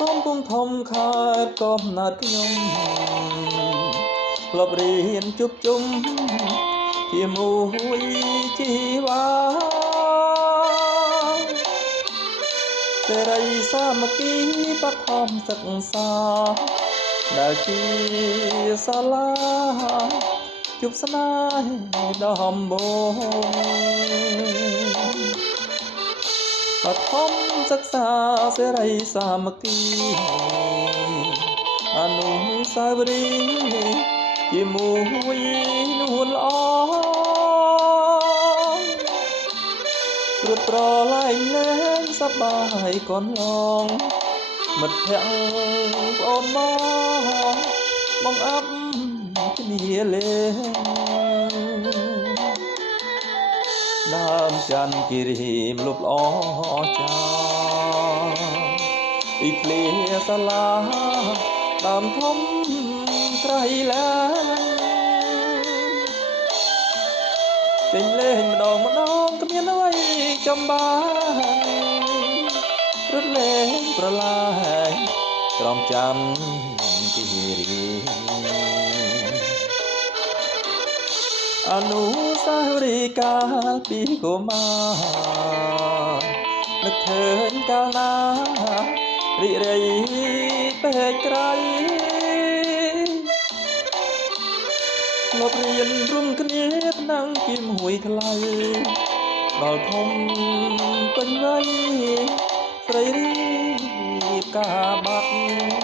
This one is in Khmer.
កំពុងធំខើតកំណត់ខ្ញុំក្លបរៀនជប់ជុំជាមួយជីវ៉ាសេរីសាមគ្គីបឋមសិក្សាដែលជាសាលាជប់ស្នេហ៍ដំបូងបឋមសិក្សាសេរីសាមគ្គីអនុស្សាវរីយ៍ជាមួយនួនល្អព្រឹកប្រឡែងលែងសប្បាយកូនឡងមិត្តភក្តិប្អូនមកបងអាប់គ្នាលេងដើមច័ន្ទគិរីមលុបល្អចាពីភ្លេសាលាដើមធំត្រៃឡាចេញលេងម្ដងគ្មានអ្វីចំបានរត់លេងប្រឡាយក្រំច័ន្ទគិរីអនុស្សាវរីយ៍កាលពីកុមារនឹកឃើញកាលណារីករាយពេកក្រៃលបរៀនរួមគ្នាថ្នាំងជាមួយថ្លៃដល់ធំពេញវ័យស្រីរីកាបាត់